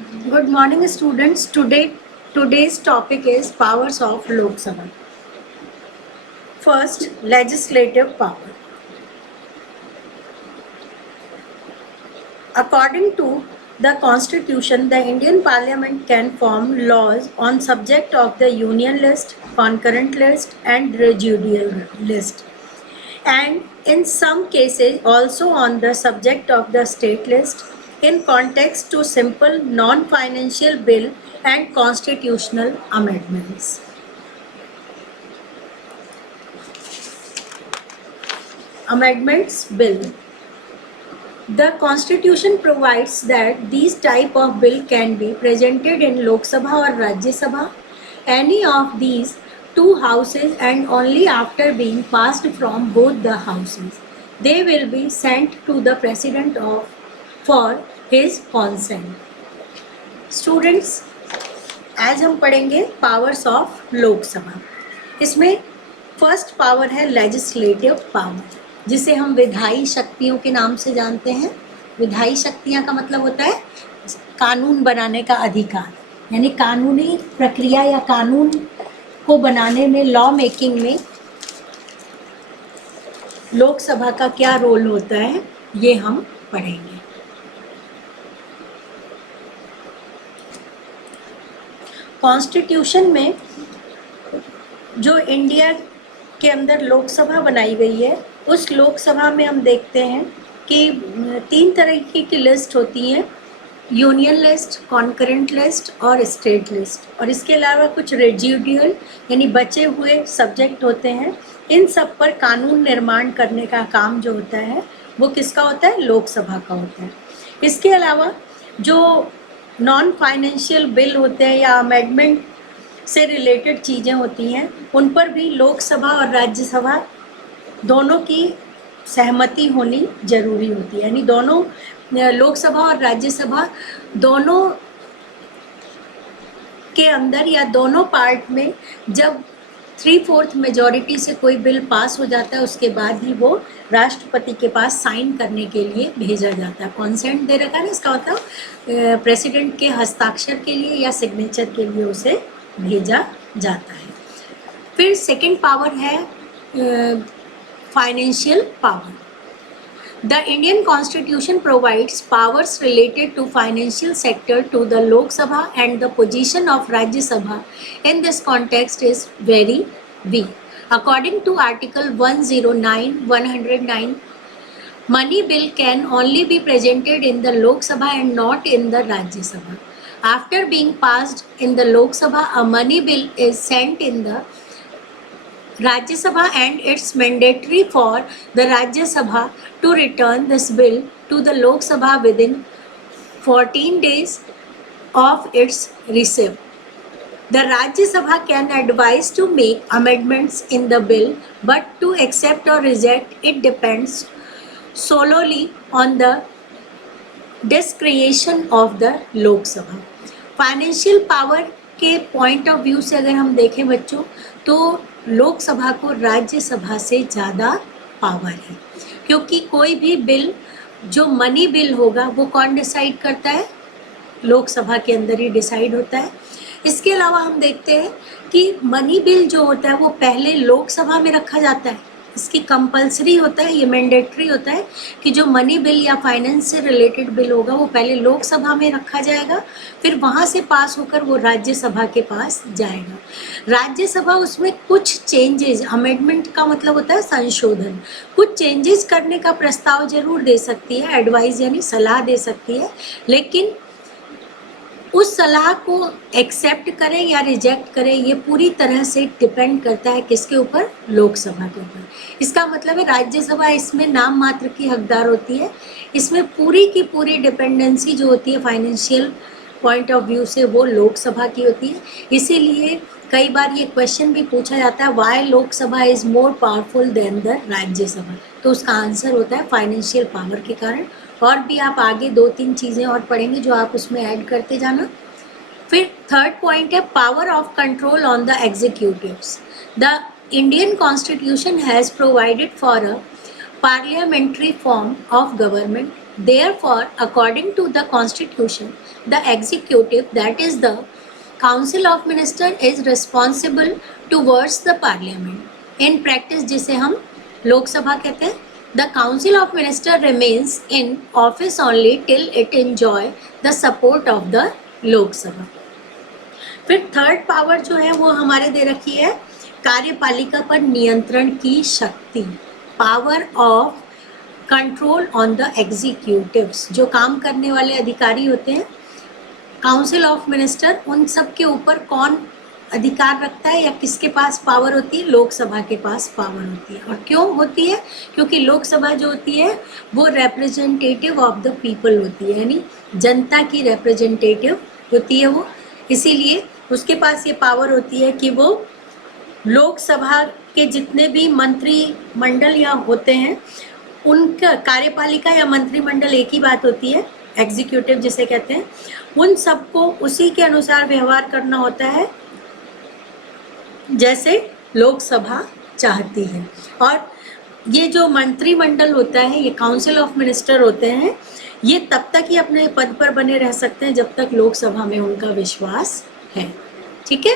Good morning, students. Today's topic is powers of Lok Sabha. First, legislative power. According to the Constitution, the Indian Parliament can form laws on subject of the Union list, concurrent list, and residual list, and in some cases also on the subject of the state list in context to simple non-financial bill and constitutional amendments. Amendments bill. The Constitution provides that these type of bill can be presented in Lok Sabha or Rajya Sabha, any of these two houses, and only after being passed from both the houses. They will be sent to the President for his consent. Students, आज हम पढ़ेंगे powers of लोक सभा. इसमें first power है legislative power, जिसे हम विधायी शक्तियों के नाम से जानते हैं. विधायी शक्तियां का मतलब होता है कानून बनाने का अधिकार, यानी कानूनी प्रक्रिया या कानून को बनाने में, लॉ मेकिंग में लोकसभा का क्या रोल होता है, ये हम पढ़ेंगे. कॉन्स्टिट्यूशन में जो इंडिया के अंदर लोकसभा बनाई गई है, उस लोकसभा में हम देखते हैं कि 3 तरीके की लिस्ट होती है: यूनियन लिस्ट, कॉन्करेंट लिस्ट और स्टेट लिस्ट. और इसके अलावा कुछ रेजिडुअल यानी बचे हुए सब्जेक्ट होते हैं. इन सब पर कानून निर्माण करने का काम जो होता है वो किसका होता है? लोकसभा का होता है. इसके अलावा जो नॉन फाइनेंशियल बिल होते हैं या अमेंडमेंट से रिलेटेड चीज़ें होती हैं, उन पर भी लोकसभा और राज्यसभा दोनों की सहमति होनी जरूरी होती है. यानी दोनों, लोकसभा और राज्यसभा दोनों के अंदर या दोनों पार्ट में जब 3/4 मेजॉरिटी से कोई बिल पास हो जाता है, उसके बाद ही वो राष्ट्रपति के पास साइन करने के लिए भेजा जाता है. कॉन्सेंट दे रखा है ना, इसका मतलब प्रेसिडेंट के हस्ताक्षर के लिए या सिग्नेचर के लिए उसे भेजा जाता है. फिर सेकंड पावर है financial power. The Indian Constitution provides powers related to financial sector to the Lok Sabha, and the position of Rajya Sabha in this context is very weak. According to Article 109, money bill can only be presented in the Lok Sabha and not in the Rajya Sabha. After being passed in the Lok Sabha, a money bill is sent in the Rajya Sabha, and it's mandatory for the Rajya Sabha to return this bill to the Lok Sabha within 14 days of its receipt. The Rajya Sabha can advise to make amendments in the bill, but to accept or reject it depends solely on the discretion of the Lok Sabha. Financial power के point of view से अगर हम देखें बच्चों, तो लोकसभा को राज्यसभा से ज़्यादा पावर है, क्योंकि कोई भी बिल जो मनी बिल होगा वो कौन डिसाइड करता है? लोकसभा के अंदर ही डिसाइड होता है. इसके अलावा हम देखते हैं कि मनी बिल जो होता है वो पहले लोकसभा में रखा जाता है. इसकी कंपलसरी होता है, ये मैंडेटरी होता है कि जो मनी बिल या फाइनेंस से रिलेटेड बिल होगा वो पहले लोकसभा में रखा जाएगा, फिर वहाँ से पास होकर वो राज्यसभा के पास जाएगा. राज्यसभा उसमें कुछ चेंजेस, अमेंडमेंट का मतलब होता है संशोधन, कुछ चेंजेस करने का प्रस्ताव जरूर दे सकती है, एडवाइस यानी सलाह दे सकती है, लेकिन उस सलाह को एक्सेप्ट करें या रिजेक्ट करें ये पूरी तरह से डिपेंड करता है किसके ऊपर? लोकसभा के ऊपर. इसका मतलब है राज्यसभा इसमें नाम मात्र की हकदार होती है. इसमें पूरी की पूरी डिपेंडेंसी जो होती है फाइनेंशियल पॉइंट ऑफ व्यू से वो लोकसभा की होती है. इसीलिए कई बार ये क्वेश्चन भी पूछा जाता है, why Lok Sabha is more powerful than the Rajya Sabha. तो उसका आंसर होता है फाइनेंशियल पावर के कारण. और भी आप आगे 2-3 चीज़ें और पढ़ेंगे जो आप उसमें ऐड करते जाना. फिर थर्ड पॉइंट है power of control on the executives. The Indian constitution has provided for a parliamentary form of government Therefore, according to the Constitution, the executive, that is the Council of Minister, is responsible towards the Parliament. In practice, जिसे हम लोकसभा कहते हैं, the Council of Minister remains in office only till it enjoy the support of the लोक सभा. फिर third power जो है वो हमारे दे रखी है कार्यपालिका पर नियंत्रण की शक्ति, power of control on the executives. जो काम करने वाले अधिकारी होते हैं, काउंसिल ऑफ मिनिस्टर, उन सब के ऊपर कौन अधिकार रखता है या किसके पास पावर होती है? लोकसभा के पास पावर होती है. और क्यों होती है? क्योंकि लोकसभा जो होती है वो रिप्रेजेंटेटिव ऑफ द पीपल होती है, यानी जनता की रिप्रेजेंटेटिव होती है वो. इसीलिए उसके पास ये पावर होती है कि वो लोकसभा के जितने भी मंत्रिमंडल या होते हैं उनका, कार्यपालिका या मंत्रिमंडल एक ही बात होती है, एग्जीक्यूटिव जिसे कहते हैं, उन सबको उसी के अनुसार व्यवहार करना होता है जैसे लोकसभा चाहती है. और ये जो मंत्रिमंडल होता है, ये काउंसिल ऑफ मिनिस्टर होते हैं, ये तब तक ही अपने पद पर बने रह सकते हैं जब तक लोकसभा में उनका विश्वास है. ठीक है.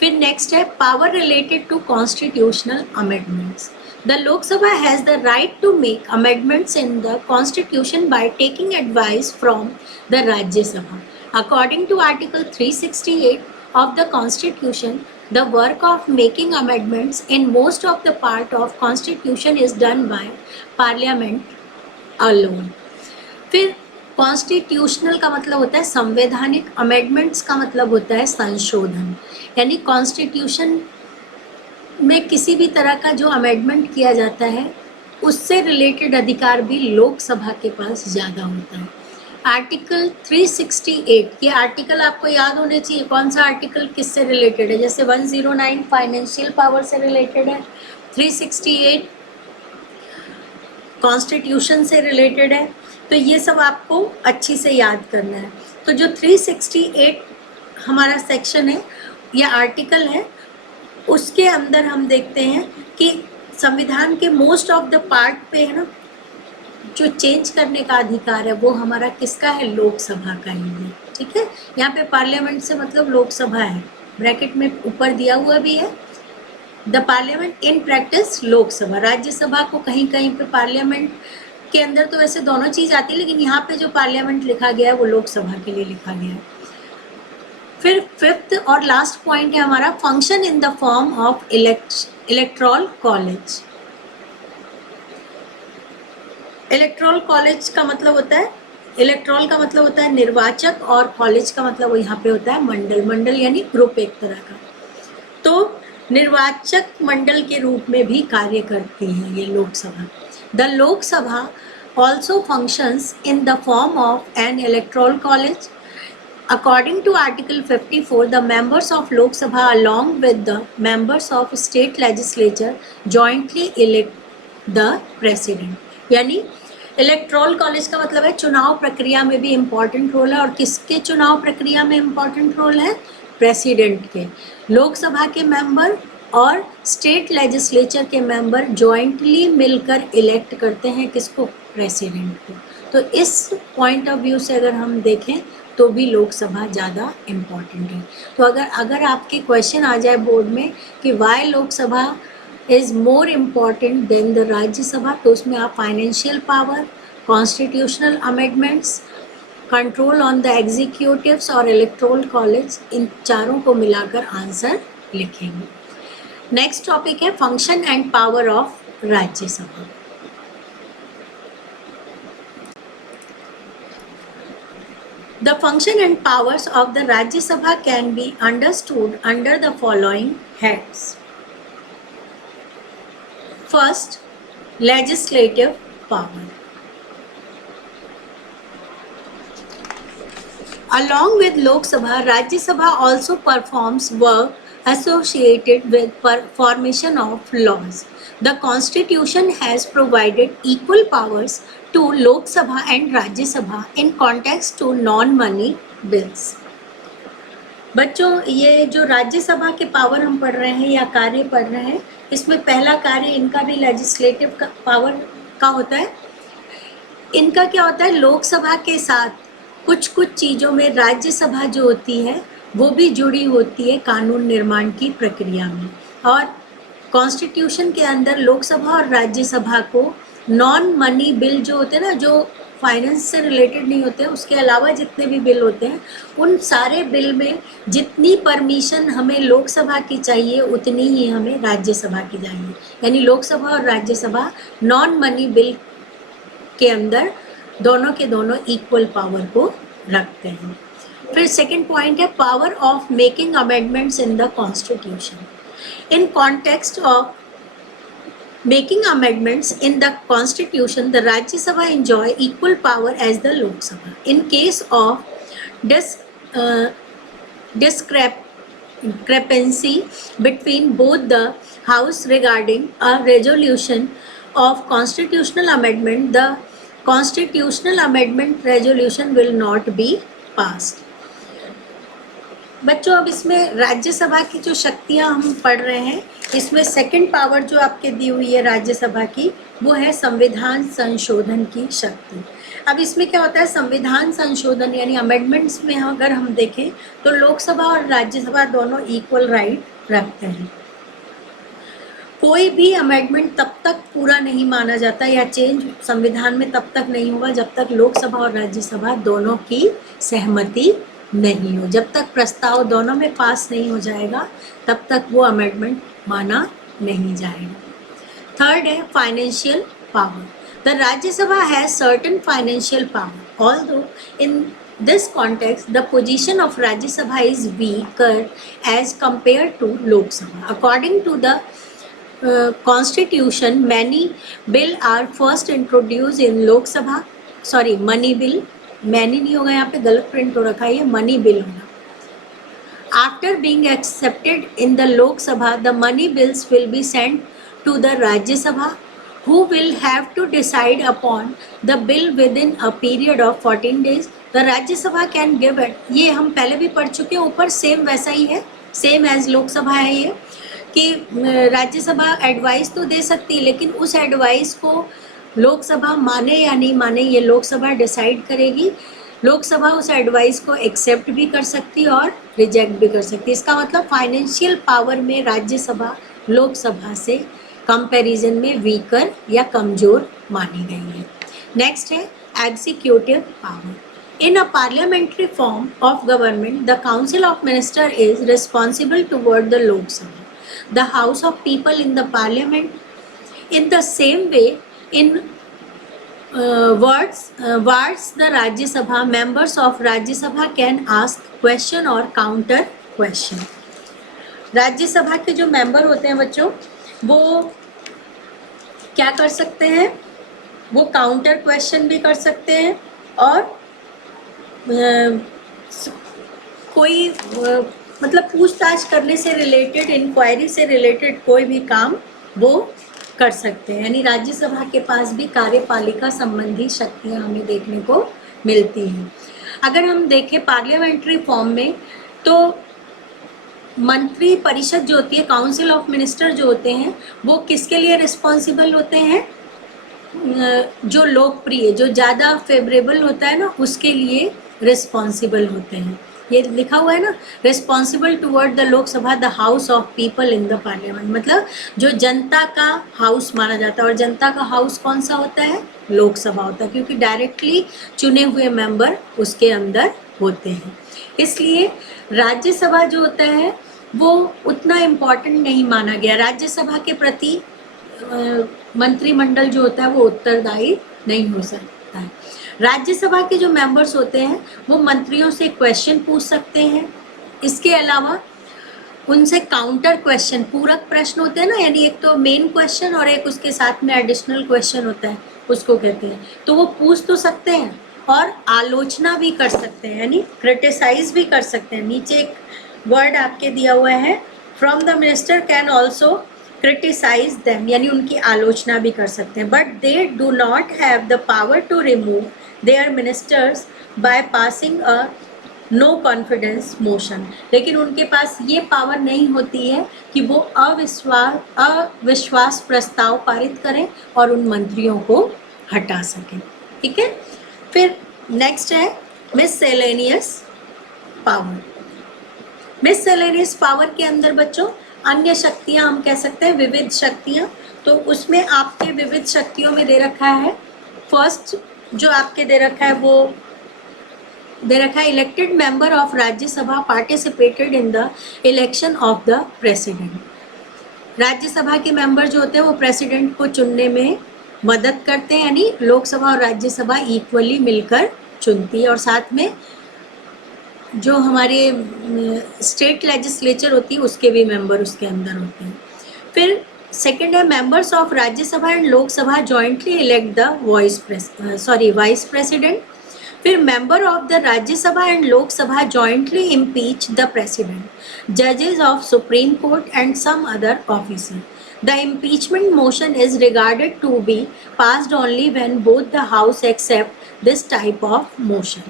फिर नेक्स्ट है power related to constitutional amendments. The Lok Sabha has the right to make amendments in the Constitution by taking advice from the Rajya Sabha. According to Article 368 of the Constitution, the work of making amendments in most of the part of Constitution is done by Parliament alone. फिर constitutional का मतलब होता है संवैधानिक, amendments का मतलब होता है संशोधन. यानी कॉन्स्टिट्यूशन में किसी भी तरह का जो अमेंडमेंट किया जाता है उससे रिलेटेड अधिकार भी लोकसभा के पास ज़्यादा होता है. आर्टिकल 368, ये आर्टिकल आपको याद होने चाहिए. कौन सा आर्टिकल किससे रिलेटेड है? जैसे 109 फाइनेंशियल पावर से रिलेटेड है, 368 कॉन्स्टिट्यूशन से रिलेटेड है. तो ये सब आपको अच्छी से याद करना है. तो जो 368 हमारा सेक्शन है या आर्टिकल है, उसके अंदर हम देखते हैं कि संविधान के मोस्ट ऑफ द पार्ट पे है ना, जो चेंज करने का अधिकार है वो हमारा किसका है? लोकसभा का ही है. ठीक है. यहाँ पे पार्लियामेंट से मतलब लोकसभा है, ब्रैकेट में ऊपर दिया हुआ भी है. The parliament in practice Lok Sabha. Rajya Sabha को कहीं कहीं पे पार्लियामेंट के अंदर तो वैसे दोनों चीज़ आती है, लेकिन यहाँ पे जो पार्लियामेंट लिखा गया है वो लोकसभा के लिए लिखा गया है. फिर फिफ्थ और लास्ट पॉइंट है हमारा function in the form of electoral college. Electoral college का मतलब होता है, इलेक्टोरल का मतलब होता है निर्वाचक, और कॉलेज का मतलब वो यहाँ पे होता है मंडल. मंडल यानी ग्रुप एक तरह का. तो निर्वाचक मंडल के रूप में भी कार्य करती है ये Lok Sabha. The Lok Sabha also functions in the form of N electoral college. According to Article 54, the members of Lok Sabha along with the members of state legislature jointly elect the president. यानी इलेक्टोरल कॉलेज का मतलब है चुनाव प्रक्रिया में भी important role है. और किसके चुनाव प्रक्रिया में इम्पॉर्टेंट रोल है? प्रेसिडेंट के. लोकसभा के मेंबर और स्टेट लेजिस्लेचर के मेंबर जॉइंटली मिलकर इलेक्ट करते हैं किसको? प्रेसिडेंट को. तो इस पॉइंट ऑफ व्यू से अगर हम देखें तो भी लोकसभा ज़्यादा इम्पॉर्टेंट है. तो अगर आपके क्वेश्चन आ जाए बोर्ड में कि why Lok Sabha is more important than the Rajya Sabha, तो उसमें आप financial power, constitutional amendments, control on the executives और इलेक्टोरल कॉलेज, इन चारों को मिलाकर आंसर लिखेंगे. नेक्स्ट टॉपिक है function and power of Rajya Sabha. The function and powers of the Rajya Sabha can be understood under the following heads. First, legislative power. Along with Lok Sabha, Rajya Sabha also performs work associated with formation of laws. The Constitution has provided equal powers to Lok Sabha and Rajya Sabha in context to non-money bills. बच्चों, ये जो राज्यसभा के power हम पढ़ रहे हैं या कार्य पढ़ रहे हैं, इसमें पहला कार्य इनका भी लेजिस्लेटिव पावर का होता है. इनका क्या होता है, लोकसभा के साथ कुछ कुछ चीज़ों में राज्यसभा जो होती है वो भी जुड़ी होती है कानून निर्माण की प्रक्रिया में। और कॉन्स्टिट्यूशन के अंदर लोकसभा और राज्यसभा को नॉन मनी बिल जो होते हैं ना, जो फाइनेंस से रिलेटेड नहीं होते हैं, उसके अलावा जितने भी बिल होते हैं उन सारे बिल में जितनी परमिशन हमें लोकसभा की चाहिए उतनी ही हमें राज्यसभा की चाहिए। यानी लोकसभा और राज्यसभा नॉन मनी बिल के अंदर दोनों के दोनों इक्वल पावर को रखते हैं। फिर सेकंड पॉइंट है power of making amendments in the constitution. In context of making amendments in the constitution, the Rajya Sabha enjoy equal power as the Lok Sabha. In case of discrepancy between both the house regarding a resolution of constitutional amendment, the constitutional amendment resolution will not be passed. बच्चों, अब इसमें राज्यसभा की जो शक्तियां हम पढ़ रहे हैं, इसमें सेकंड पावर जो आपके दी हुई है राज्यसभा की, वो है संविधान संशोधन की शक्ति। अब इसमें क्या होता है, संविधान संशोधन यानी अमेंडमेंट्स में अगर हम देखें तो लोकसभा और राज्यसभा दोनों इक्वल राइट रखते हैं। कोई भी अमेंडमेंट तब तक पूरा नहीं माना जाता या चेंज संविधान में तब तक नहीं होगा जब तक लोकसभा और राज्यसभा दोनों की सहमति नहीं हो। जब तक प्रस्ताव दोनों में पास नहीं हो जाएगा तब तक वो अमेंडमेंट माना नहीं जाएगा। थर्ड है financial power. The Rajya Sabha has certain financial power, although in this context the position of Rajya Sabha is weaker as compared to Lok Sabha. According to the constitution, many bill are first introduced in Lok Sabha, money bill, many नहीं होगा, यहाँ पे गलत print हो रखा है, ये money bill होगा। After being accepted in the Lok Sabha the money bills will be sent to the Rajya Sabha who will have to decide upon the bill within a period of 14 days. The Rajya Sabha can give it, ये हम पहले भी पढ़ चुके हैं, ऊपर same वैसा ही है, सेम एज लोकसभा है ये, कि राज्यसभा एडवाइस तो दे सकती है लेकिन उस एडवाइस को लोकसभा माने या नहीं माने ये लोकसभा डिसाइड करेगी। लोकसभा उस एडवाइस को एक्सेप्ट भी कर सकती है और रिजेक्ट भी कर सकती है। इसका मतलब फाइनेंशियल पावर में राज्यसभा लोकसभा से कंपैरिजन में वीकर या कमजोर मानी गई है। नेक्स्ट है executive power. In a parliamentary form of government the council of minister is responsible toward the Lok Sabha, the house of people in the parliament. In the same way in words the Rajya Sabha members of Rajya Sabha can ask question or counter question. राज्य सभा के जो member होते हैं बच्चों, वो क्या कर सकते हैं, वो काउंटर क्वेश्चन भी कर सकते हैं और कोई मतलब पूछताछ करने से रिलेटेड, इंक्वायरी से रिलेटेड कोई भी काम वो कर सकते हैं। यानी राज्यसभा के पास भी कार्यपालिका संबंधी शक्तियां हमें देखने को मिलती हैं। अगर हम देखें पार्लियामेंट्री फॉर्म में तो मंत्री परिषद जो होती है, काउंसिल ऑफ मिनिस्टर जो होते हैं, वो किसके लिए रिस्पॉन्सिबल होते हैं, जो लोकप्रिय, जो ज़्यादा फेवरेबल होता है ना, उसके लिए रिस्पॉन्सिबल होते हैं। ये लिखा हुआ है ना, responsible toward the Lok Sabha the house of people in the parliament, मतलब जो जनता का हाउस माना जाता है। और जनता का हाउस कौन सा होता है, लोकसभा होता है, क्योंकि डायरेक्टली चुने हुए मेंबर उसके अंदर होते हैं। इसलिए राज्यसभा जो होता है वो उतना इम्पोर्टेंट नहीं माना गया। राज्यसभा के प्रति मंत्रिमंडल जो होता है वो उत्तरदायी नहीं हो सकता है। राज्यसभा के जो मेंबर्स होते हैं वो मंत्रियों से क्वेश्चन पूछ सकते हैं। इसके अलावा उनसे काउंटर क्वेश्चन, पूरक प्रश्न होते हैं ना, यानी एक तो मेन क्वेश्चन और एक उसके साथ में एडिशनल क्वेश्चन होता है, उसको कहते हैं। तो वो पूछ तो सकते हैं और आलोचना भी कर सकते हैं, यानी क्रिटिसाइज भी कर सकते हैं। नीचे एक वर्ड आपके दिया हुआ है, from the minister can also criticise them, यानी उनकी आलोचना भी कर सकते हैं। But they do not have the power to remove their ministers by passing a no confidence motion, लेकिन उनके पास ये पावर नहीं होती है कि वो अविश्वास प्रस्ताव पारित करें और उन मंत्रियों को हटा सकें। ठीक है। फिर नेक्स्ट है मिससेलेनियस पावर। मिससेलेनियस पावर के अंदर बच्चों अन्य शक्तियां, हम कह सकते हैं विविध शक्तियां। तो उसमें आपके विविध शक्तियों में दे रखा है, फर्स्ट जो आपके दे रखा है वो दे रखा है elected member of Rajya Sabha participated in the election of the president. Rajya Sabha के मेंबर जो होते हैं वो प्रेसिडेंट को चुनने में मदद करते हैं, यानी लोकसभा और राज्यसभा इक्वली मिलकर चुनती है, और साथ में जो हमारे स्टेट लेजिस्लेचर होती है उसके भी मेंबर उसके अंदर होते हैं। फिर सेकंड है members of Rajya Sabha and Lok Sabha jointly elect the vice president. फिर member of the Rajya Sabha and Lok Sabha jointly impeach the president, जजेस of supreme court and some other officer. The impeachment motion is regarded to be passed only when both the house accept this type of motion.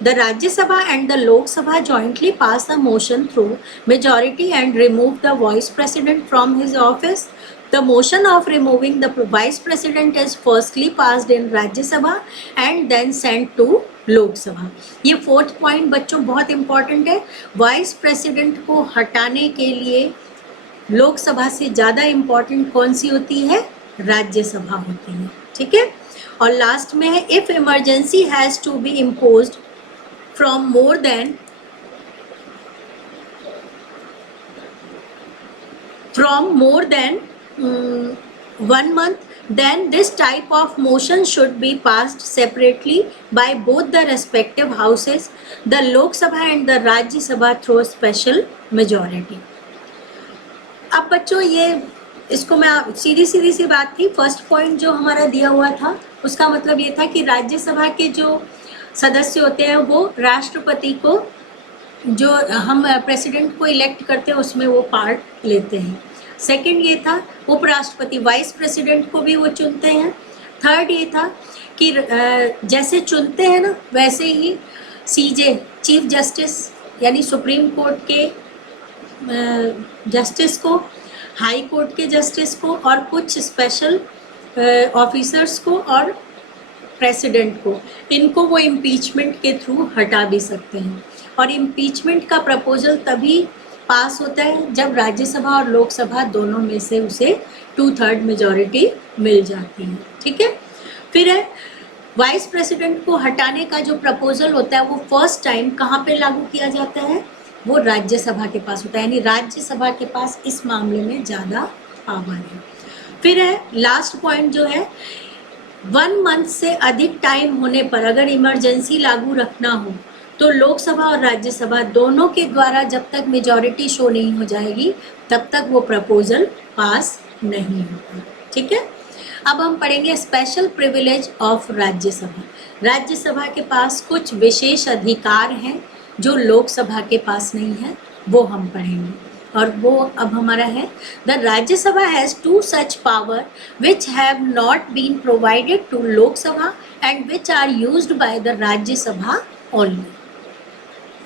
The Rajya Sabha and the Lok Sabha jointly pass the motion through majority and remove the vice president from his office. The motion of removing the vice president is firstly passed in Rajya Sabha and then sent to लोक सभा। ये fourth point बच्चों बहुत important है। Vice president को हटाने के लिए लोकसभा से ज़्यादा इम्पॉर्टेंट कौन सी होती है? राज्यसभा होती है, ठीक है। और लास्ट में है if emergency has to be imposed from more than 1 month, then this type of motion should be passed separately by both the respective houses, the Lok Sabha and the Rajya Sabha through a special majority. अब बच्चों ये इसको मैं सीधी सी बात थी। First point जो हमारा दिया हुआ था उसका मतलब ये था कि राज्यसभा के जो सदस्य होते हैं वो राष्ट्रपति को, जो हम प्रेसिडेंट को इलेक्ट करते हैं उसमें वो पार्ट लेते हैं। सेकंड ये था उपराष्ट्रपति, वाइस प्रेसिडेंट को भी वो चुनते हैं। थर्ड ये था कि जैसे चुनते हैं ना वैसे ही सीजे चीफ जस्टिस यानी सुप्रीम कोर्ट के जस्टिस को, हाई कोर्ट के जस्टिस को और कुछ स्पेशल ऑफिसर्स को और प्रेसिडेंट को, इनको वो इम्पीचमेंट के थ्रू हटा भी सकते हैं। और इम्पीचमेंट का प्रपोजल तभी पास होता है जब राज्यसभा और लोकसभा दोनों में से उसे 2/3 मेजॉरिटी मिल जाती है, ठीक है। फिर है वाइस प्रेसिडेंट को हटाने का जो प्रपोजल होता है वो फर्स्ट टाइम कहाँ पे लागू किया जाता है? वो राज्यसभा के पास होता है, यानी राज्यसभा के पास इस मामले में ज़्यादा पावर है। फिर है लास्ट पॉइंट जो है 1 मंथ से अधिक टाइम होने पर अगर इमरजेंसी लागू रखना हो तो लोकसभा और राज्यसभा दोनों के द्वारा जब तक मेजॉरिटी शो नहीं हो जाएगी तब तक वो प्रपोजल पास नहीं होगा, ठीक है। अब हम पढ़ेंगे special privilege of Rajya Sabha. Rajya Sabha के पास कुछ विशेष अधिकार हैं जो लोकसभा के पास नहीं है, वो हम पढ़ेंगे। और वो अब हमारा है the Rajya Sabha has 2 such power which have not been provided to Lok Sabha and which are used by the Rajya Sabha only।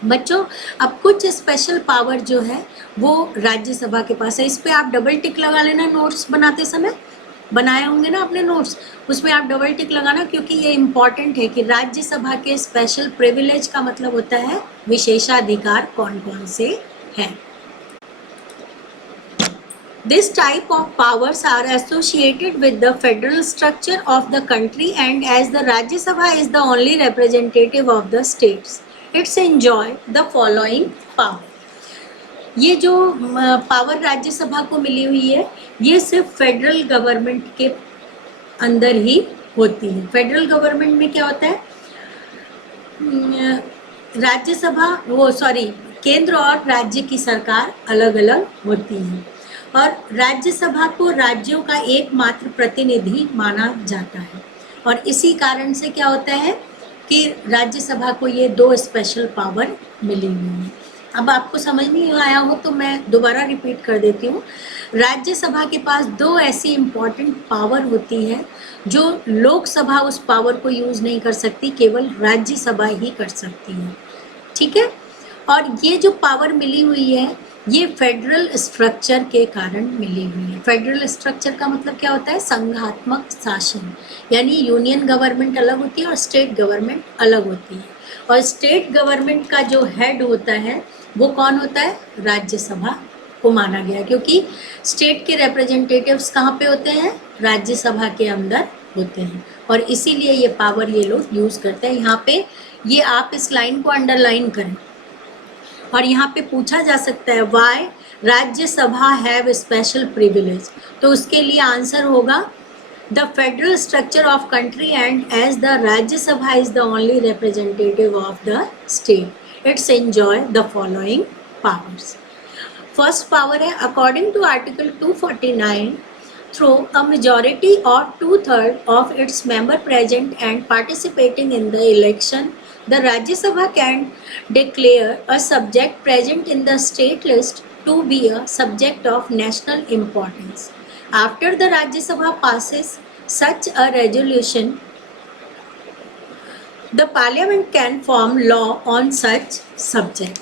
बच्चों अब कुछ स्पेशल पावर जो है वो राज्यसभा के पास है। इस पे आप डबल टिक लगा लेना, नोट्स बनाते समय बनाए होंगे ना अपने नोट्स, उसमें आप डबल टिक लगाना, क्योंकि ये इम्पॉर्टेंट है कि राज्यसभा के स्पेशल प्रिविलेज का मतलब होता है विशेषाधिकार कौन कौन से हैं। This type of powers are associated with the federal structure of the country, and as the Rajya Sabha is the only representative of the states, it's enjoy the following power। ये जो पावर राज्यसभा को मिली हुई है ये सिर्फ federal government के अंदर ही होती है। फेडरल गवर्नमेंट में क्या होता है? राज्यसभा केंद्र और राज्य की सरकार अलग अलग होती है और राज्यसभा को राज्यों का एकमात्र प्रतिनिधि माना जाता है। और इसी कारण से क्या होता है कि राज्यसभा को ये 2 स्पेशल पावर मिली हुई है। अब आपको समझ नहीं आया हो तो मैं दोबारा रिपीट कर देती हूँ। राज्यसभा के पास 2 ऐसी इम्पॉर्टेंट पावर होती है जो लोकसभा उस पावर को यूज़ नहीं कर सकती, केवल राज्यसभा ही कर सकती है, ठीक है। और ये जो पावर मिली हुई है ये फेडरल स्ट्रक्चर के कारण मिली हुई है। फेडरल स्ट्रक्चर का मतलब क्या होता है? संघात्मक शासन, यानी यूनियन गवर्नमेंट अलग होती है और स्टेट गवर्नमेंट अलग होती है। और स्टेट गवर्नमेंट का जो हेड होता है वो कौन होता है? राज्यसभा को माना गया, क्योंकि स्टेट के रिप्रेजेंटेटिव्स कहाँ पे होते हैं? राज्यसभा के अंदर होते हैं, और इसीलिए ये पावर ये लोग यूज करते हैं। यहाँ पे ये आप इस लाइन को अंडरलाइन करें, और यहाँ पे पूछा जा सकता है why Rajya Sabha have special privilege, तो उसके लिए आंसर होगा the federal structure of country and as the Rajya Sabha is the only representative of the state it's enjoy the following powers. First power है according to article 249 through a majority or 2/3 of its member present and participating in the election, the Rajya Sabha can declare a subject present in the state list to be a subject of national importance. After the Rajya Sabha passes such a resolution, the parliament can form law on such subject.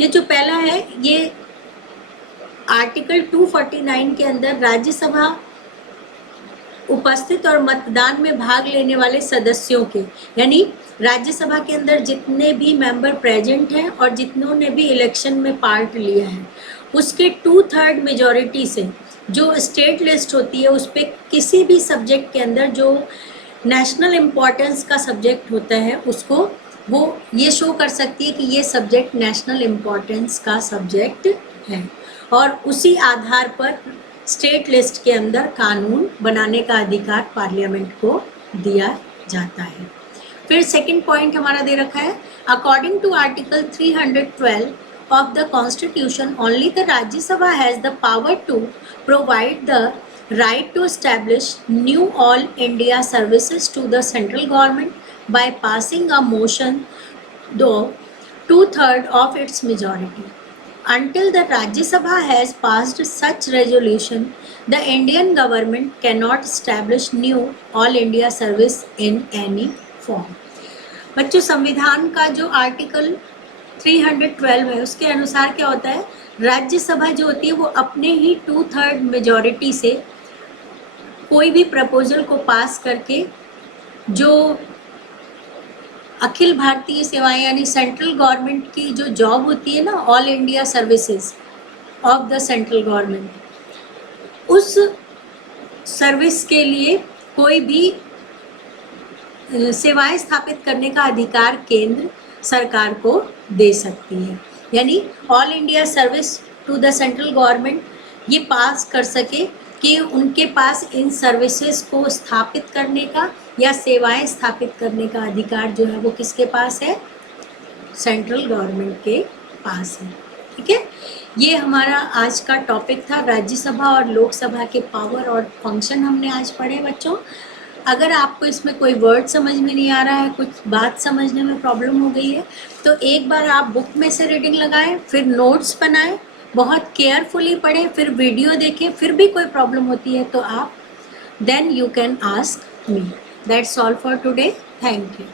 ये जो पहला है ये article 249 के अंदर राज्यसभा उपस्थित और मतदान में भाग लेने वाले सदस्यों के, यानी राज्यसभा के अंदर जितने भी मेंबर प्रेजेंट हैं और जितनों ने भी इलेक्शन में पार्ट लिया है, उसके 2/3 मेजॉरिटी से जो स्टेट लिस्ट होती है उस पर किसी भी सब्जेक्ट के अंदर जो नेशनल इम्पोर्टेंस का सब्जेक्ट होता है उसको वो ये शो कर सकती है कि ये सब्जेक्ट नेशनल इम्पोर्टेंस का सब्जेक्ट है, और उसी आधार पर स्टेट लिस्ट के अंदर कानून बनाने का अधिकार पार्लियामेंट को दिया जाता है। फिर सेकंड पॉइंट हमारा दे रखा है according to article 312 of the constitution only the Rajya Sabha has the power to provide the right to establish new all India services to the central government by passing a motion though 2/3 of its majority. Until the Rajya Sabha has passed such resolution, the Indian government cannot establish new all India service in any form. बच्चों संविधान का जो article 312 है उसके अनुसार क्या होता है, राज्यसभा जो होती है वो अपने ही 2/3 मेजॉरिटी से कोई भी प्रपोजल को पास करके जो अखिल भारतीय सेवाएं यानी सेंट्रल गवर्नमेंट की जो जॉब होती है ना, all India services of the central government, उस सर्विस के लिए कोई भी सेवाएं स्थापित करने का अधिकार केंद्र सरकार को दे सकती है। यानी all India service to the central government ये पास कर सके कि उनके पास इन सर्विसेज को स्थापित करने का या सेवाएं स्थापित करने का अधिकार जो है वो किसके पास है, सेंट्रल गवर्नमेंट के पास है। ठीक है, ये हमारा आज का टॉपिक था, राज्यसभा और लोकसभा के पावर और फंक्शन हमने आज पढ़े बच्चों। अगर आपको इसमें कोई वर्ड समझ में नहीं आ रहा है, कुछ बात समझने में प्रॉब्लम हो गई है, तो एक बार आप बुक में से रीडिंग लगाएं, फिर नोट्स बनाएं, बहुत केयरफुली पढ़ें, फिर वीडियो देखें, फिर भी कोई प्रॉब्लम होती है तो आप then you can ask me. That's all for today, thank you.